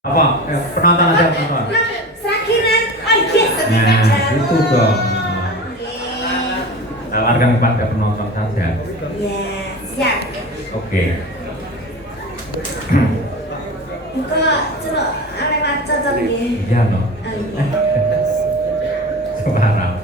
Apa? Penonton aja penonton. Serakiran, oh yes, Nah, itu dong. Oke. Tawarkan kepada penonton saja. Ya, siap. Oke. Buka celok lewat cocok ya. Iya loh. Oh iya. Sekarang.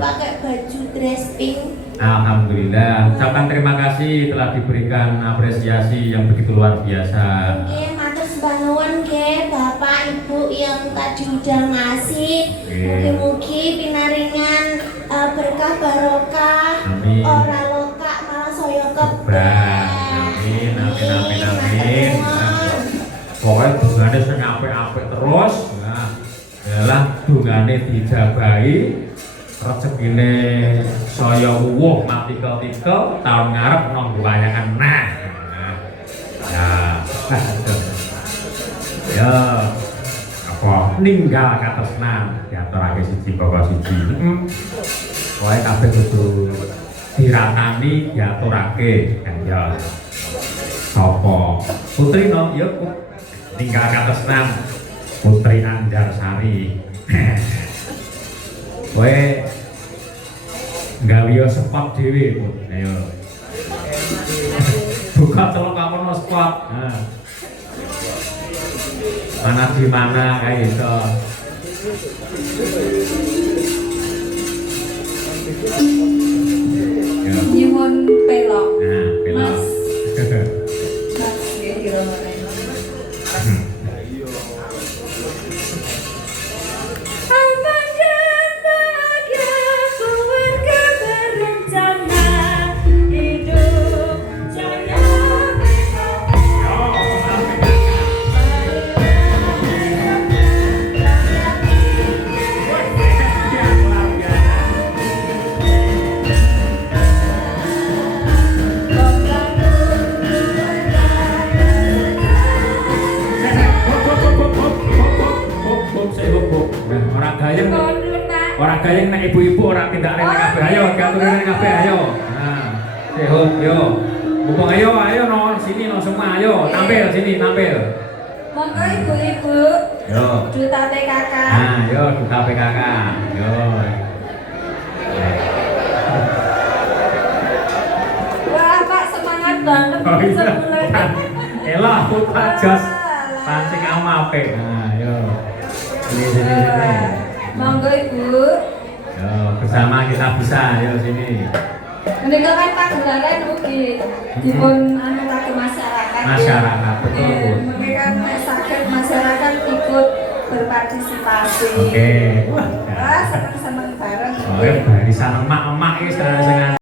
pakai baju dress pink. Alhamdulillah. Ucapkan terima kasih telah diberikan apresiasi yang begitu luar biasa. Nggih, matur sembah nuwun nggih Bapak Ibu yang tadi udah ngasih. Mugi-mugi pinaringan berkah barokah. Amin. Ora lokak malah saya kebak. Amin, amin, amin, amin. Pokoknya dungane sing apik-apik terus. Nah, yalah dungane dijabahi. Rezekine saya uwuh matikel-tikel tahun ngarep nang wayangan nah. Ya. Apa ninggal katresnan diaturake siji bawa siji. Wae kabeh kudu diratani diaturake kan ya. Sapa? Putri no ya ninggal katresnan Putri Anjarsari. Kowe gawe spot dhewe, ayo. Buka celok kamu spot. Nah. Mana di mana kayak gitu. Nyuwun pelok. Nah, pelok. Mas ya kira orang gayeng nek ibu-ibu orang tindak rene kabeh ayo diatur rene kabeh ayo. Nah, sehop yo. Mumpung ayo no sini no semua ayo tampil sini tampil. Monggo ibu-ibu. Yo. Duta PKK. Nah, yo duta PKK. Yo. Wah, Pak semangat banget Oh iya. sebulan. Elah putra jos. Pancing apik. Nah, yo. Sini. Monggo Ibu. Yo, bersama kita bisa, yo sini. Menika kan pagelaran ugi dipun anutake masyarakat. Masyarakat, betul. Mereka saged masyarakat ikut berpartisipasi. Oke. Wah, seneng-seneng bareng. Oh, barisan emak-emak iki seneng